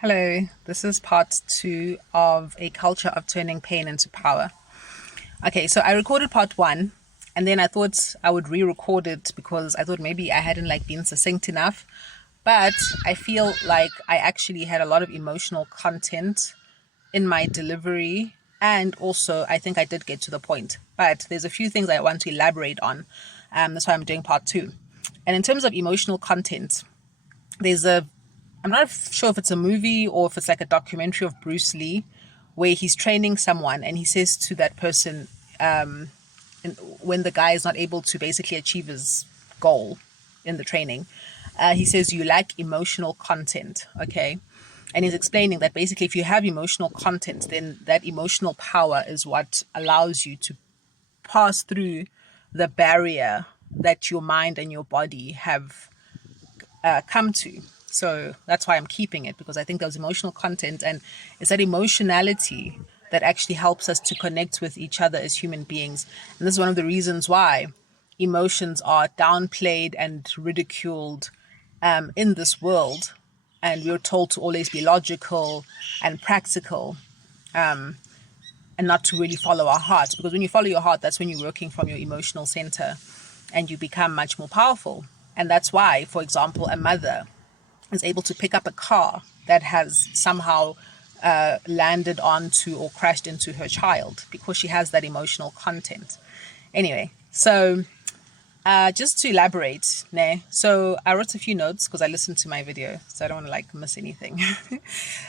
Hello, this is part two of A Culture of Turning Pain into Power. Okay, so I recorded part one and then I thought I would re-record it because I thought maybe I hadn't been succinct enough. But I feel like I actually had a lot of emotional content in my delivery, and also I think I did get to the point. But there's a few things I want to elaborate on. That's why I'm doing part two. And in terms of emotional content, there's a I'm not sure if it's a movie or if it's like a documentary of Bruce Lee where he's training someone and he says to that person, when the guy is not able to basically achieve his goal in the training, he says, you lack emotional content. Okay. And he's explaining that basically, if you have emotional content, then that emotional power is what allows you to pass through the barrier that your mind and your body have come to. So that's why I'm keeping it, because I think there's emotional content, and it's that emotionality that actually helps us to connect with each other as human beings. And this is one of the reasons why emotions are downplayed and ridiculed in this world. And we're told to always be logical and practical, and not to really follow our heart. Because when you follow your heart, that's when you're working from your emotional center and you become much more powerful. And that's why, for example, a mother is able to pick up a car that has somehow landed onto or crashed into her child because she has that emotional content. Anyway, so just to elaborate, so I wrote a few notes because I listened to my video, so I don't want to miss anything.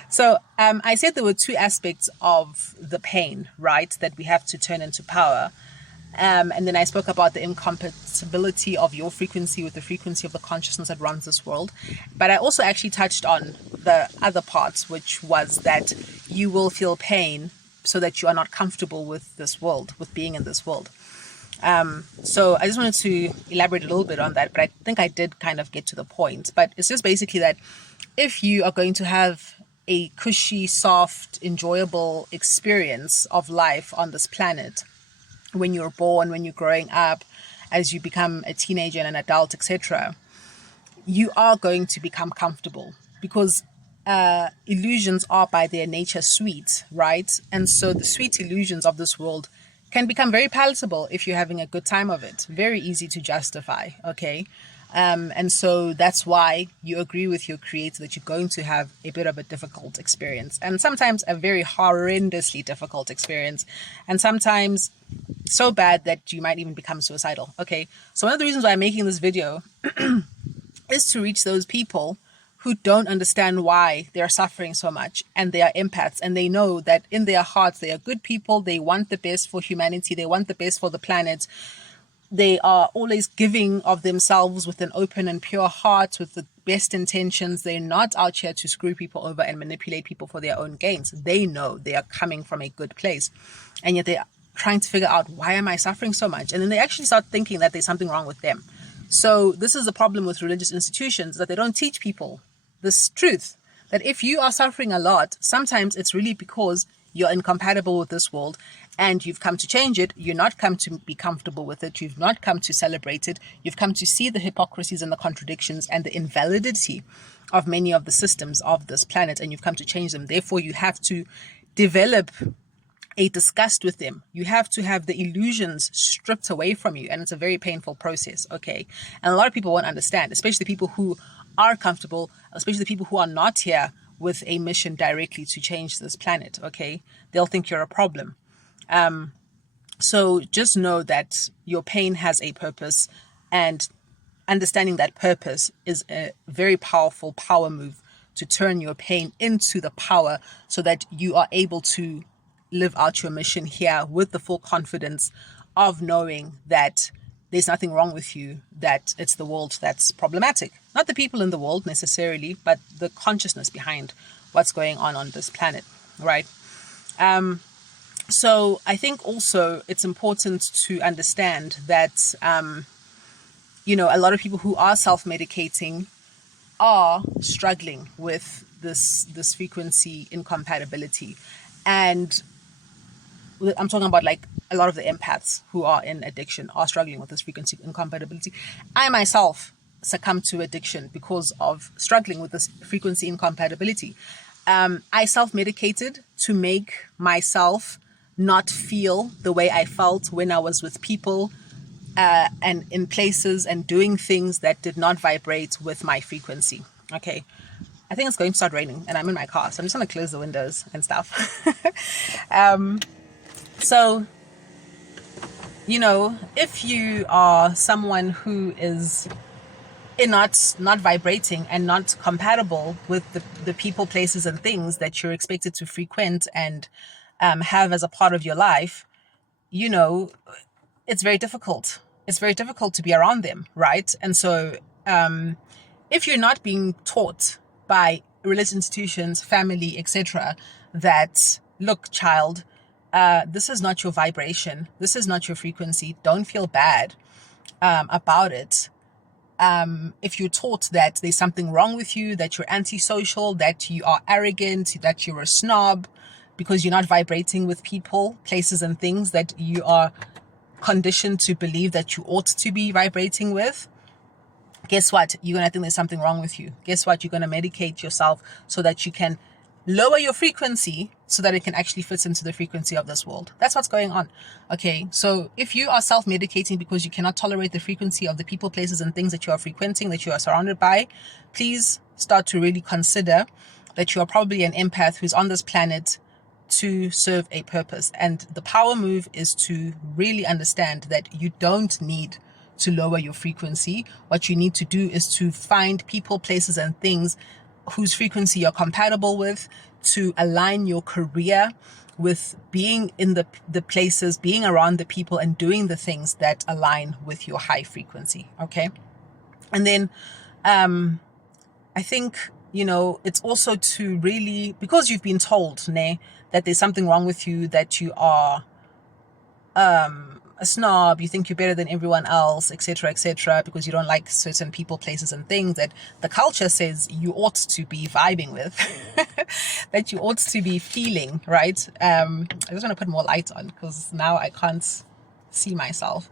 So I said there were two aspects of the pain, right, that we have to turn into power. And then I spoke about the incompatibility of your frequency with the frequency of the consciousness that runs this world. But I also actually touched on the other parts, which was that you will feel pain so that you are not comfortable with this world, with being in this world. So I just wanted to elaborate a little bit on that, but I think I did kind of get to the point. But it's just basically that if you are going to have a cushy, soft, enjoyable experience of life on this planet, when you're born, when you're growing up, as you become a teenager and an adult, etc., you are going to become comfortable because illusions are by their nature sweet, right? And so the sweet illusions of this world can become very palatable if you're having a good time of it. Very easy to justify, okay? And so that's why you agree with your creator that you're going to have a bit of a difficult experience, and sometimes a very horrendously difficult experience, and sometimes so bad that you might even become suicidal. Okay, so one of the reasons why I'm making this video is to reach those people who don't understand why they're suffering so much, and they are empaths, and they know that in their hearts they are good people. They want the best for humanity, they want the best for the planet. They are always giving of themselves with an open and pure heart, with the best intentions. They're not out here to screw people over and manipulate people for their own gains. They know they are coming from a good place, and yet they're trying to figure out, why am I suffering so much? And then they actually start thinking that there's something wrong with them. So this is the problem with religious institutions, that they don't teach people this truth, that if you are suffering a lot, sometimes it's really because you're incompatible with this world and you've come to change it. You're not come to be comfortable with it. You've not come to celebrate it. You've come to see the hypocrisies and the contradictions and the invalidity of many of the systems of this planet, and you've come to change them. Therefore, you have to develop a disgust with them. You have to have the illusions stripped away from you, and it's a very painful process, okay? And a lot of people won't understand, especially the people who are comfortable, especially the people who are not here with a mission directly to change this planet, okay? They'll think you're a problem. So just know that your pain has a purpose, and understanding that purpose is a very powerful power move to turn your pain into the power so that you are able to live out your mission here with the full confidence of knowing that there's nothing wrong with you, that it's the world that's problematic. Not the people in the world necessarily, but the consciousness behind what's going on this planet, right? So I think also it's important to understand that, a lot of people who are self-medicating are struggling with this frequency incompatibility. And I'm talking about a lot of the empaths who are in addiction are struggling with this frequency incompatibility. I myself succumbed to addiction because of struggling with this frequency incompatibility. I self-medicated to make myself not feel the way I felt when I was with people and in places and doing things that did not vibrate with my frequency. Okay. I think it's going to start raining and I'm in my car, so I'm just going to close the windows and stuff. So, if you are someone who is not vibrating and not compatible with the people, places, and things that you're expected to frequent and have as a part of your life, it's very difficult. It's very difficult to be around them, right? And so if you're not being taught by religious institutions, family, etc., that, look, child, this is not your vibration. This is not your frequency. Don't feel bad about it. If you're taught that there's something wrong with you, that you're antisocial, that you are arrogant, that you're a snob because you're not vibrating with people, places, and things that you are conditioned to believe that you ought to be vibrating with, guess what? You're going to think there's something wrong with you. Guess what? You're going to medicate yourself so that you can lower your frequency so that it can actually fit into the frequency of this world. That's what's going on. Okay, so if you are self-medicating because you cannot tolerate the frequency of the people, places, and things that you are frequenting, that you are surrounded by, please start to really consider that you are probably an empath who's on this planet to serve a purpose. And the power move is to really understand that you don't need to lower your frequency. What you need to do is to find people, places, and things whose frequency you're compatible with, to align your career with being in the places, being around the people, and doing the things that align with your high frequency. Okay. And then I think, it's also to really, because you've been told, that there's something wrong with you, that you are a snob, you think you're better than everyone else, etc., because you don't like certain people, places, and things that the culture says you ought to be vibing with, that you ought to be feeling, right? I just want to put more light on because now I can't see myself.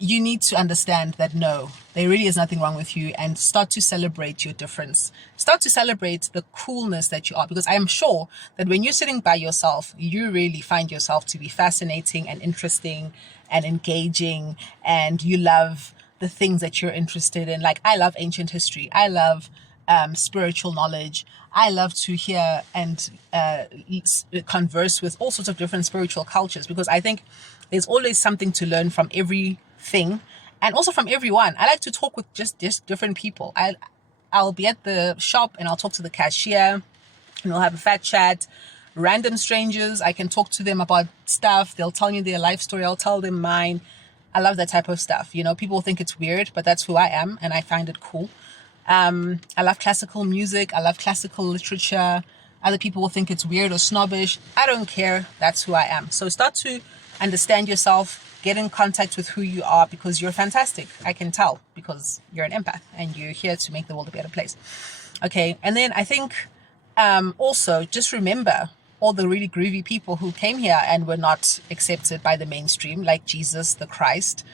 You need to understand that no, there really is nothing wrong with you, and start to celebrate your difference. Start to celebrate the coolness that you are, because I am sure that when you're sitting by yourself, you really find yourself to be fascinating and interesting and engaging, and you love the things that you're interested in. Like, I love ancient history. I love spiritual knowledge. I love to hear and converse with all sorts of different spiritual cultures, because I think there's always something to learn from everything and also from everyone. I like to talk with just different people. I'll be at the shop and I'll talk to the cashier and we'll have a fat chat. Random strangers, I can talk to them about stuff. They'll tell me their life story. I'll tell them mine. I love that type of stuff. People think it's weird, but that's who I am and I find it cool. I love classical music. I love classical literature. Other people will think it's weird or snobbish. I don't care. That's who I am. So start to understand yourself, get in contact with who you are, because you're fantastic. I can tell, because you're an empath and you're here to make the world a better place. Okay. And then I think also just remember all the really groovy people who came here and were not accepted by the mainstream, like Jesus the Christ.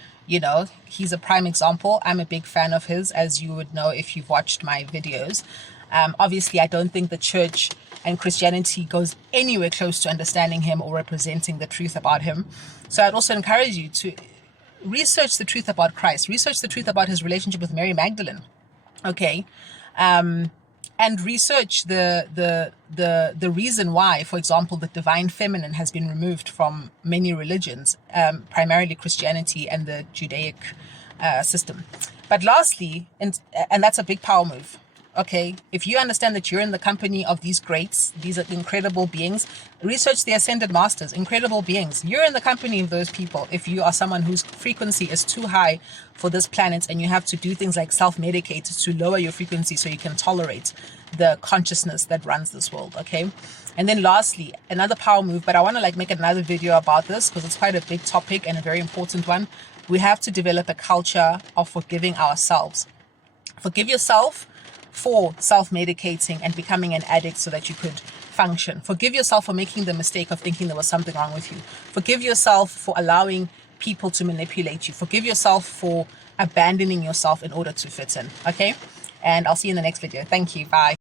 He's a prime example. I'm a big fan of his, as you would know if you've watched my videos. Obviously, I don't think the church and Christianity goes anywhere close to understanding him or representing the truth about him. So I'd also encourage you to research the truth about Christ, research the truth about his relationship with Mary Magdalene. Okay. And research the reason why, for example, the divine feminine has been removed from many religions, primarily Christianity and the Judaic system. But lastly, and that's a big power move. Okay, if you understand that you're in the company of these greats, these are incredible beings, research the ascended masters, incredible beings. You're in the company of those people. If you are someone whose frequency is too high for this planet and you have to do things like self-medicate to lower your frequency so you can tolerate the consciousness that runs this world. Okay. And then lastly, another power move, but I want to make another video about this because it's quite a big topic and a very important one. We have to develop a culture of forgiving ourselves. Forgive yourself for self-medicating and becoming an addict so that you could function. Forgive yourself for making the mistake of thinking there was something wrong with you. Forgive yourself for allowing people to manipulate you. Forgive yourself for abandoning yourself in order to fit in. Okay? and I'll see you in the next video. Thank you. Bye.